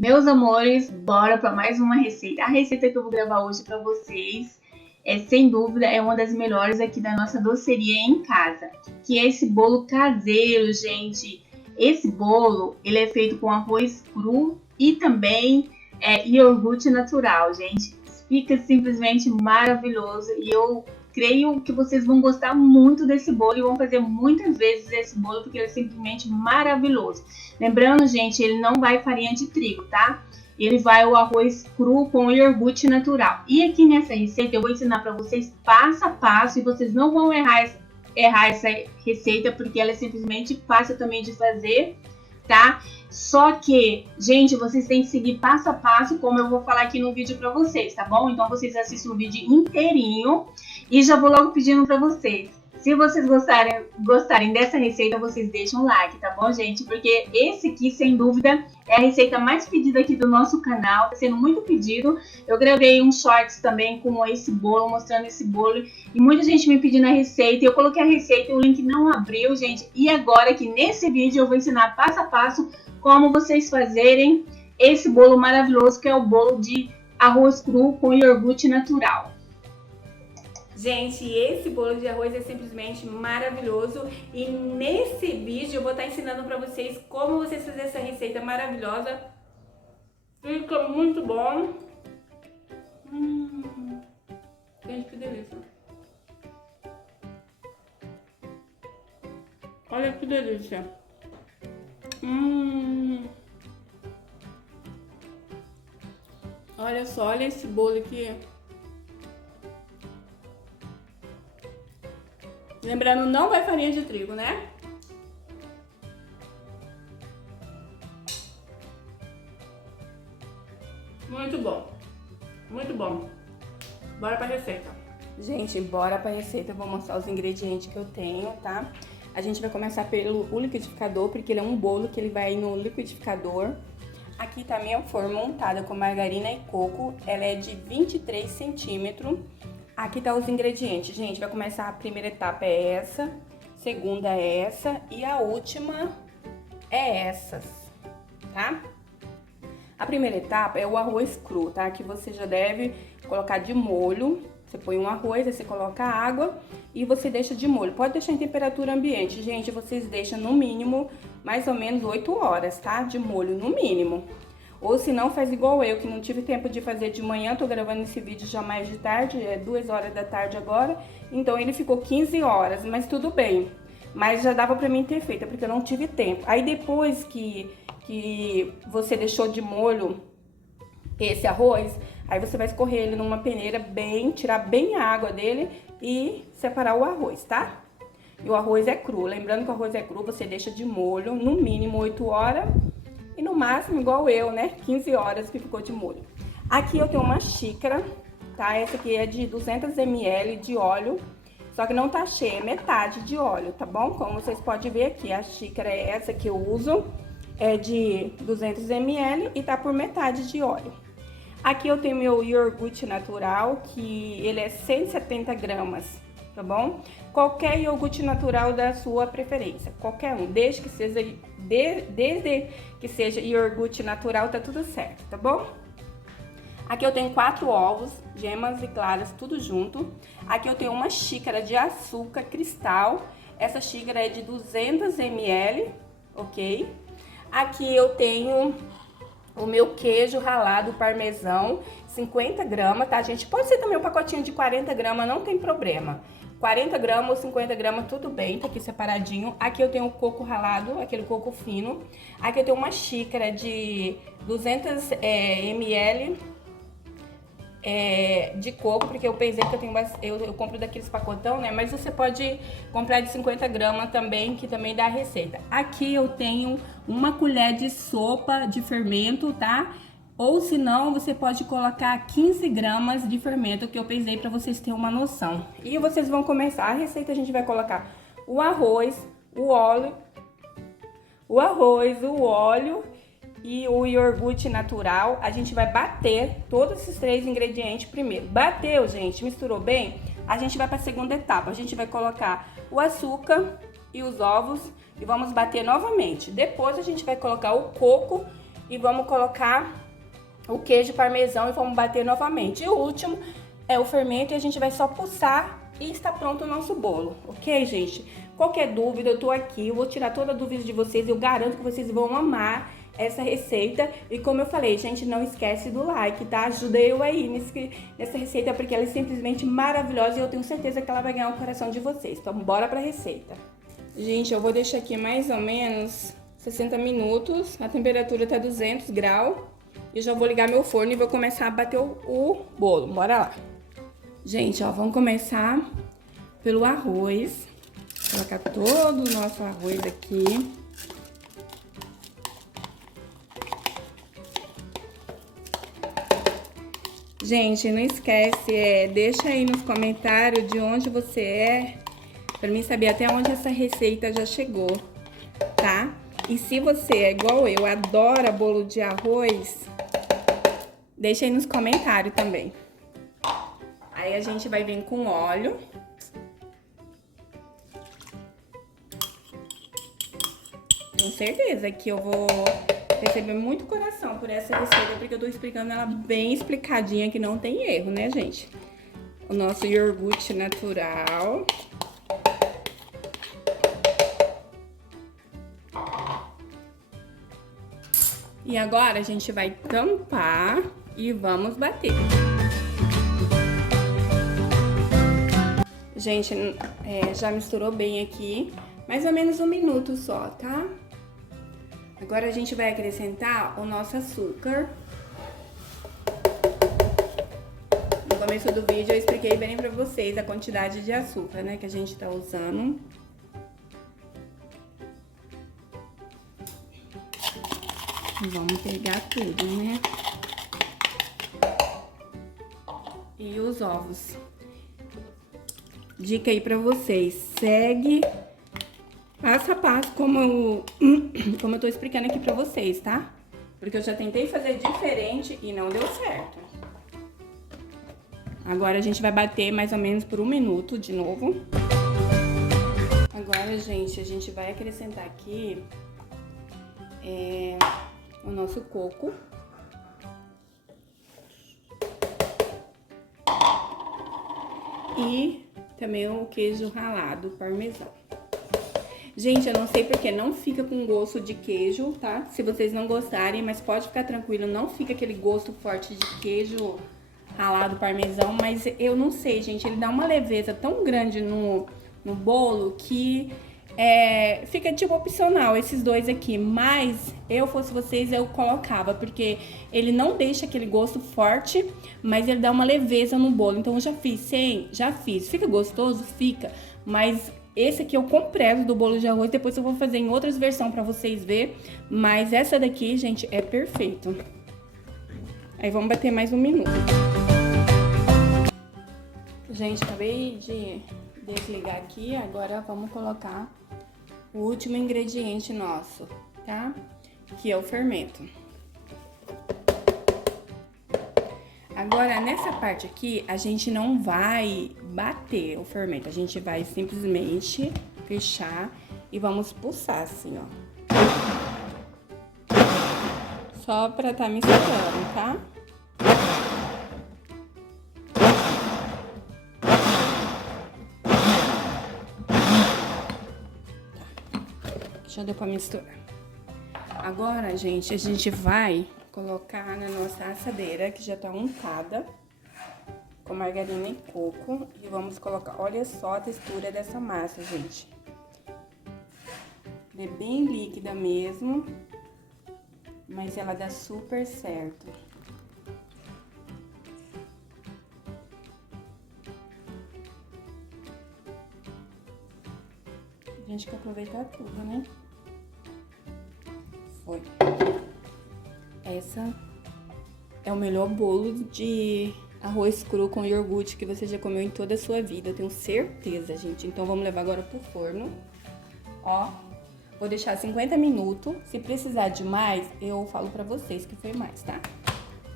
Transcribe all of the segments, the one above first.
Meus amores, bora para mais uma receita. A receita que eu vou gravar hoje para vocês sem dúvida, é uma das melhores aqui da nossa doceria em casa, que é esse bolo caseiro, gente. Esse bolo, ele é feito com arroz cru e também iogurte natural, gente. Fica simplesmente maravilhoso e eu creio que vocês vão gostar muito desse bolo e vão fazer muitas vezes esse bolo porque ele é simplesmente maravilhoso. Lembrando, gente, ele não vai farinha de trigo, tá? Ele vai o arroz cru com iogurte natural. E aqui nessa receita eu vou ensinar para vocês passo a passo e vocês não vão errar essa receita porque ela é simplesmente fácil também de fazer, tá? Só que, gente, vocês têm que seguir passo a passo, como eu vou falar aqui no vídeo para vocês, tá bom? Então vocês assistem o vídeo inteirinho e já vou logo pedindo para vocês. Se vocês gostarem dessa receita, vocês deixam um like, tá bom, gente? Porque esse aqui, sem dúvida, é a receita mais pedida aqui do nosso canal, tá sendo muito pedido. Eu gravei um shorts também com esse bolo, mostrando esse bolo, e muita gente me pedindo a receita. Eu coloquei a receita e o link não abriu, gente. E agora aqui nesse vídeo eu vou ensinar passo a passo como vocês fazerem esse bolo maravilhoso, que é o bolo de arroz cru com iogurte natural. Gente, esse bolo de arroz é simplesmente maravilhoso e nesse vídeo eu vou estar ensinando para vocês como vocês fazerem essa receita maravilhosa. Fica muito bom. Gente, que delícia. Olha que delícia. Olha só, olha esse bolo aqui. Lembrando, não vai farinha de trigo, né? Muito bom. Muito bom. Bora pra receita. Gente, bora pra receita. Eu vou mostrar os ingredientes que eu tenho, tá? A gente vai começar pelo liquidificador, porque ele é um bolo que ele vai no liquidificador. Aqui tá a minha forma montada com margarina e coco. Ela é de 23 centímetros. Aqui tá os ingredientes, gente. Vai começar a primeira etapa é essa, segunda é essa e a última é essas, tá? A primeira etapa é o arroz cru, tá? Que você já deve colocar de molho. Você põe um arroz, aí você coloca água e você deixa de molho. Pode deixar em temperatura ambiente, gente. Vocês deixam no mínimo mais ou menos 8 horas, tá? De molho no mínimo. Ou se não, faz igual eu, que não tive tempo de fazer de manhã, tô gravando esse vídeo já mais de tarde, é 2 horas da tarde agora, então ele ficou 15 horas, mas tudo bem. Mas já dava pra mim ter feito, porque eu não tive tempo. Aí depois que você deixou de molho esse arroz, aí você vai escorrer ele numa peneira tirar bem a água dele e separar o arroz, tá? E o arroz é cru, lembrando que o arroz é cru, você deixa de molho no mínimo 8 horas. E no máximo, igual eu, né? 15 horas que ficou de molho. Aqui eu tenho uma xícara, tá? Essa aqui é de 200 ml de óleo. Só que não tá cheia, é metade de óleo, tá bom? Como vocês podem ver aqui, a xícara é essa que eu uso. É de 200 ml e tá por metade de óleo. Aqui eu tenho meu iogurte natural, que ele é 170 gramas, tá bom? Qualquer iogurte natural da sua preferência, qualquer um, desde que seja iogurte natural, tá tudo certo, tá bom? Aqui eu tenho 4 ovos, gemas e claras, tudo junto. Aqui eu tenho uma xícara de açúcar cristal, essa xícara é de 200 ml, ok? Aqui eu tenho o meu queijo ralado parmesão, 50 gramas, tá, gente? Pode ser também um pacotinho de 40 gramas, não tem problema. 40 gramas ou 50 gramas, tudo bem, tá aqui separadinho. Aqui eu tenho o coco ralado, aquele coco fino. Aqui eu tenho uma xícara de 200 ml de coco, porque eu pensei que eu compro daqueles pacotão, né? Mas você pode comprar de 50 gramas também, que também dá a receita. Aqui eu tenho uma colher de sopa de fermento, tá? Ou se não, você pode colocar 15 gramas de fermento, que eu pesei para vocês terem uma noção. E vocês vão começar a receita, a gente vai colocar o arroz, o óleo e o iogurte natural. A gente vai bater todos esses 3 ingredientes primeiro. Bateu, gente, misturou bem? A gente vai para a segunda etapa. A gente vai colocar o açúcar e os ovos e vamos bater novamente. Depois a gente vai colocar o coco E vamos colocar o queijo parmesão e vamos bater novamente. E o último é o fermento e a gente vai só pulsar e está pronto o nosso bolo, ok, gente? Qualquer dúvida, eu tô aqui, eu vou tirar toda a dúvida de vocês, eu garanto que vocês vão amar essa receita. E como eu falei, gente, não esquece do like, tá? Ajuda eu aí nessa receita, porque ela é simplesmente maravilhosa e eu tenho certeza que ela vai ganhar o coração de vocês. Então, bora pra receita. Gente, eu vou deixar aqui mais ou menos 60 minutos, a temperatura tá 200 graus. E eu já vou ligar meu forno e vou começar a bater o bolo. Bora lá. Gente, ó, vamos começar pelo arroz. Vou colocar todo o nosso arroz aqui. Gente, não esquece, deixa aí nos comentários de onde você é, pra mim saber até onde essa receita já chegou, tá? E se você é igual eu, adora bolo de arroz, deixa aí nos comentários também. Aí a gente vai vir com óleo. Tenho certeza que eu vou receber muito coração por essa receita, porque eu tô explicando ela bem explicadinha, que não tem erro, né, gente? O nosso iogurte natural. E agora a gente vai tampar e vamos bater. Gente, já misturou bem aqui, mais ou menos 1 minuto só, tá? Agora a gente vai acrescentar o nosso açúcar. No começo do vídeo eu expliquei bem pra vocês a quantidade de açúcar, né, que a gente tá usando. Vamos pegar tudo, né? E os ovos. Dica aí pra vocês, segue passo a passo como eu tô explicando aqui pra vocês, tá? Porque eu já tentei fazer diferente e não deu certo. Agora a gente vai bater mais ou menos por 1 minuto de novo. Agora, gente, a gente vai acrescentar aqui o nosso coco. E também o queijo ralado, parmesão. Gente, eu não sei porque não fica com gosto de queijo, tá? Se vocês não gostarem, mas pode ficar tranquilo, não fica aquele gosto forte de queijo ralado, parmesão. Mas eu não sei, gente, ele dá uma leveza tão grande no bolo que fica tipo opcional esses dois aqui. Mas eu fosse vocês, eu colocava, porque ele não deixa aquele gosto forte, mas ele dá uma leveza no bolo. Então eu já fiz sem, já fiz. Fica gostoso? Fica, mas esse aqui eu comprei do bolo de arroz, depois eu vou fazer em outras versões pra vocês verem. Mas essa daqui, gente, é perfeito. Aí vamos bater mais 1 minuto. Gente, acabei de desligar aqui, agora vamos colocar o último ingrediente nosso, tá? Que é o fermento. Agora, nessa parte aqui, a gente não vai bater o fermento. A gente vai simplesmente fechar e vamos pulsar assim, ó. Só pra tá misturando, tá? Já deu pra misturar. Agora, gente, a gente vai colocar na nossa assadeira, que já tá untada, com margarina e coco. E vamos colocar, olha só a textura dessa massa, gente. Ela é bem líquida mesmo, mas ela dá super certo. A gente quer aproveitar tudo, né? Foi. Essa é o melhor bolo de arroz cru com iogurte que você já comeu em toda a sua vida, eu tenho certeza, gente. Então vamos levar agora pro forno. Ó, vou deixar 50 minutos. Se precisar de mais, eu falo pra vocês que foi mais, tá?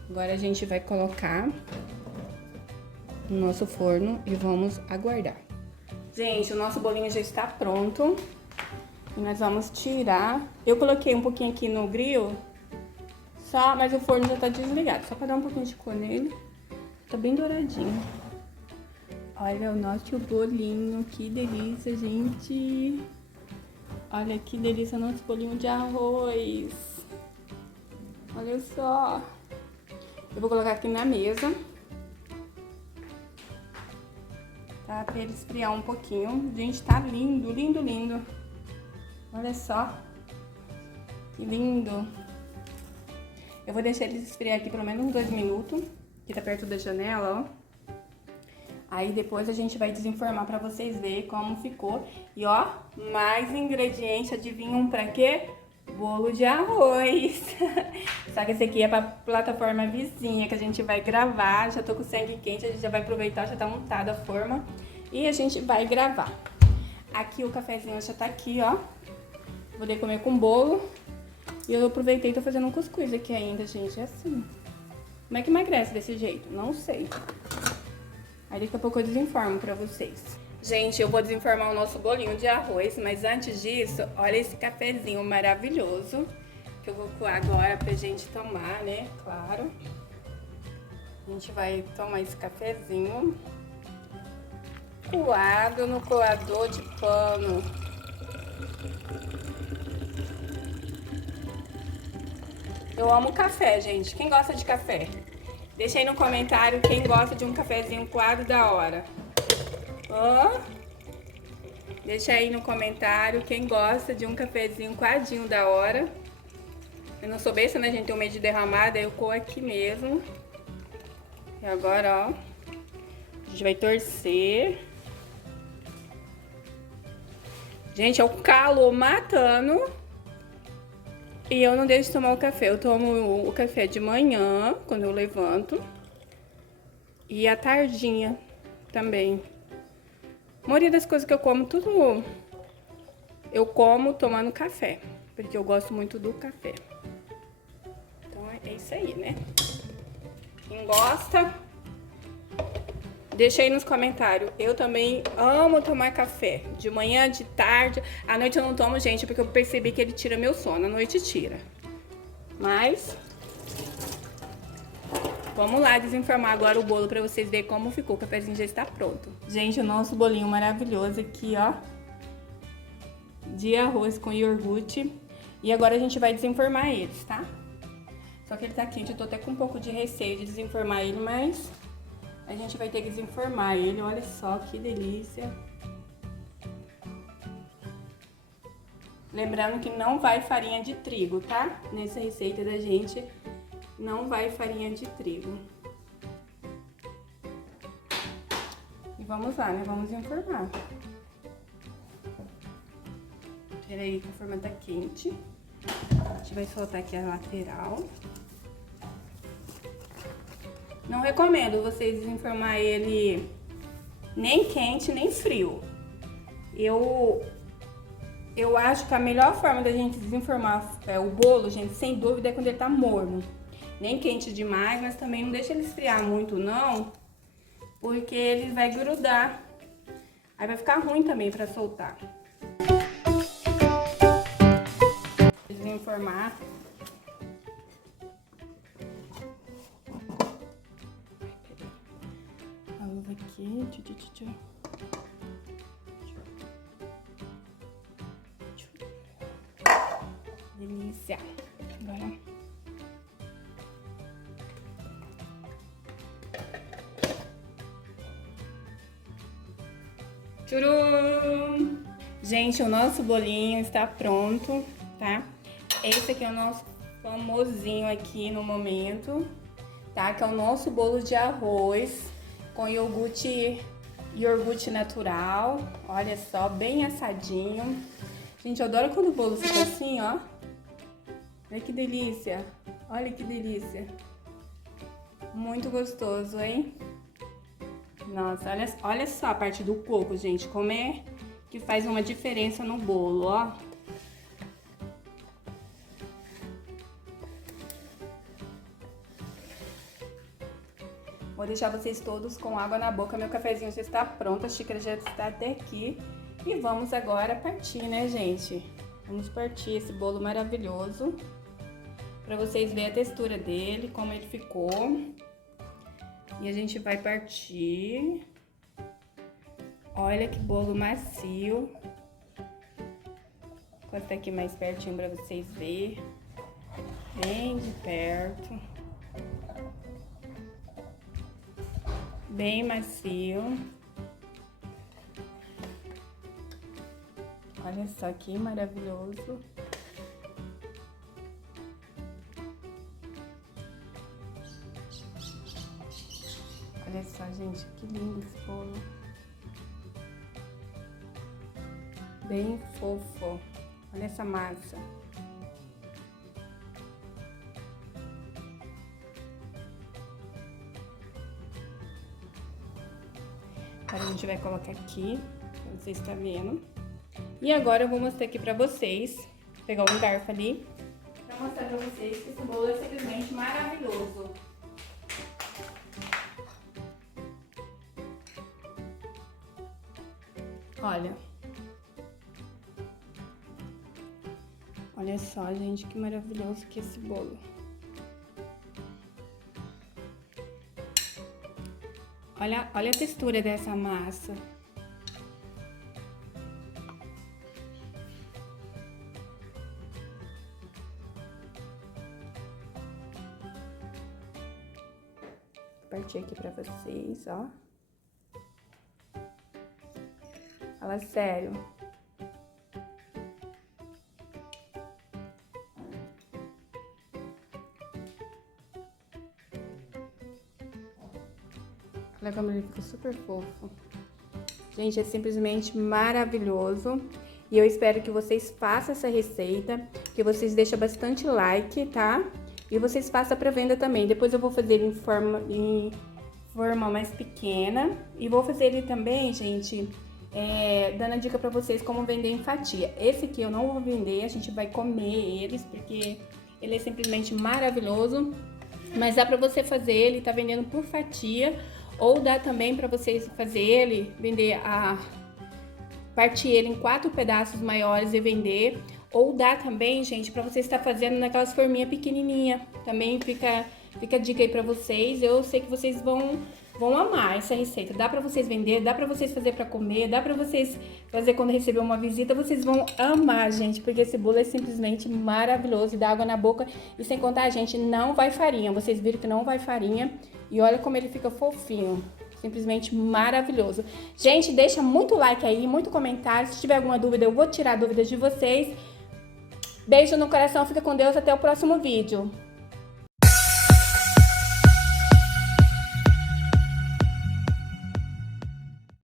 Agora a gente vai colocar no nosso forno e vamos aguardar. Gente, o nosso bolinho já está pronto. E nós vamos tirar. Eu coloquei um pouquinho aqui no grill Só, mas o forno já tá desligado, só pra dar um pouquinho de cor nele. Tá bem douradinho. Olha o nosso bolinho, que delícia, gente. Olha que delícia, nosso bolinho de arroz. Olha só. Eu vou colocar aqui na mesa. Tá? Pra ele esfriar um pouquinho. Gente, tá lindo, lindo, lindo. Olha só. Que lindo. Eu vou deixar ele esfriar aqui pelo menos uns 2 minutos. Que tá perto da janela, ó. Aí depois a gente vai desenformar pra vocês verem como ficou. E ó, mais ingredientes, adivinham pra quê? Bolo de arroz. Só que esse aqui é pra plataforma vizinha que a gente vai gravar. Já tô com sangue quente, a gente já vai aproveitar, já tá montada a forma. E a gente vai gravar. Aqui o cafezinho já tá aqui, ó. Vou poder comer com bolo. E eu aproveitei e tô fazendo um cuscuz aqui ainda, gente. É assim. Como é que emagrece desse jeito? Não sei. Aí daqui a pouco eu desenformo pra vocês. Gente, eu vou desenformar o nosso bolinho de arroz, mas antes disso, olha esse cafezinho maravilhoso que eu vou coar agora pra gente tomar, né? Claro. A gente vai tomar esse cafezinho coado no coador de pano. Eu amo café, gente. Quem gosta de café? Deixa aí no comentário quem gosta de um cafezinho coado da hora. Ó. Deixa aí no comentário quem gosta de um cafezinho coadinho da hora. Eu não sou besta, né, gente? Tem um medo de derramar, daí eu coo aqui mesmo. E agora, ó. A gente vai torcer. Gente, é o calor matando. E eu não deixo de tomar o café. Eu tomo o café de manhã, quando eu levanto. E à tardinha também. A maioria das coisas que eu como, tudo eu como tomando café. Porque eu gosto muito do café. Então é isso aí, né? Quem gosta, deixa aí nos comentários. Eu também amo tomar café. De manhã, de tarde. À noite eu não tomo, gente, porque eu percebi que ele tira meu sono. À noite tira. Mas vamos lá desenformar agora o bolo pra vocês verem como ficou. O cafezinho já está pronto. Gente, o nosso bolinho maravilhoso aqui, ó. De arroz com iogurte. E agora a gente vai desenformar eles, tá? Só que ele tá quente, eu tô até com um pouco de receio de desenformar ele, mas a gente vai ter que desenformar ele. Olha só que delícia. Lembrando que não vai farinha de trigo, tá? Nessa receita da gente, não vai farinha de trigo. E vamos lá, né? Vamos desenformar. Peraí que a forma tá quente. A gente vai soltar aqui a lateral. Não recomendo vocês desenformar ele nem quente, nem frio. Eu acho que a melhor forma da gente desenformar o bolo, gente, sem dúvida, é quando ele tá morno. Nem quente demais, mas também não deixa ele esfriar muito, não. Porque ele vai grudar. Aí vai ficar ruim também pra soltar. Desenformar. A luz aqui. Delícia. Agora. Tchurum! Gente, o nosso bolinho está pronto, tá? Esse aqui é o nosso famosinho aqui no momento, tá? Que é o nosso bolo de arroz com iogurte natural. Olha só, bem assadinho. Gente, eu adoro quando o bolo fica assim, ó. Olha que delícia. Olha que delícia. Muito gostoso, hein? Nossa, olha só a parte do coco, gente. Como é que faz uma diferença no bolo, ó. Vou deixar vocês todos com água na boca. Meu cafezinho já está pronto, a xícara já está até aqui. E vamos agora partir, né, gente? Vamos partir esse bolo maravilhoso. pra vocês verem a textura dele, como ele ficou. E a gente vai partir. Olha que bolo macio. Vou encostar aqui mais pertinho pra vocês verem. Bem de perto. Bem macio. Olha só que maravilhoso. Olha só, gente, que lindo esse bolo. Bem fofo. Olha essa massa. Agora a gente vai colocar aqui, como vocês estão vendo. E agora eu vou mostrar aqui pra vocês, vou pegar um garfo ali, pra mostrar pra vocês que esse bolo é simplesmente maravilhoso. Olha. Olha só, gente, que maravilhoso que é esse bolo. Olha a textura dessa massa. Vou partir aqui pra vocês, ó. Fala sério. Olha como ele ficou super fofo. Gente, é simplesmente maravilhoso. E eu espero que vocês façam essa receita, que vocês deixem bastante like, tá? E vocês façam para venda também. Depois eu vou fazer ele em forma mais pequena. E vou fazer ele também, gente, dando a dica para vocês como vender em fatia. Esse aqui eu não vou vender, a gente vai comer eles, porque ele é simplesmente maravilhoso. Mas dá para você fazer ele, tá vendendo por fatia. Ou dá também para vocês fazer ele, partir ele em 4 pedaços maiores e vender. Ou dá também, gente, para vocês estar fazendo naquelas forminhas pequenininha. Também fica a dica aí para vocês. Eu sei que vocês vão amar essa receita. Dá para vocês vender, dá para vocês fazer para comer, dá para vocês fazer quando receber uma visita. Vocês vão amar, gente, porque esse bolo é simplesmente maravilhoso e dá água na boca. E sem contar, gente, não vai farinha. Vocês viram que não vai farinha. E olha como ele fica fofinho. Simplesmente maravilhoso. Gente, deixa muito like aí, muito comentário. Se tiver alguma dúvida, eu vou tirar dúvidas de vocês. Beijo no coração, fica com Deus, até o próximo vídeo.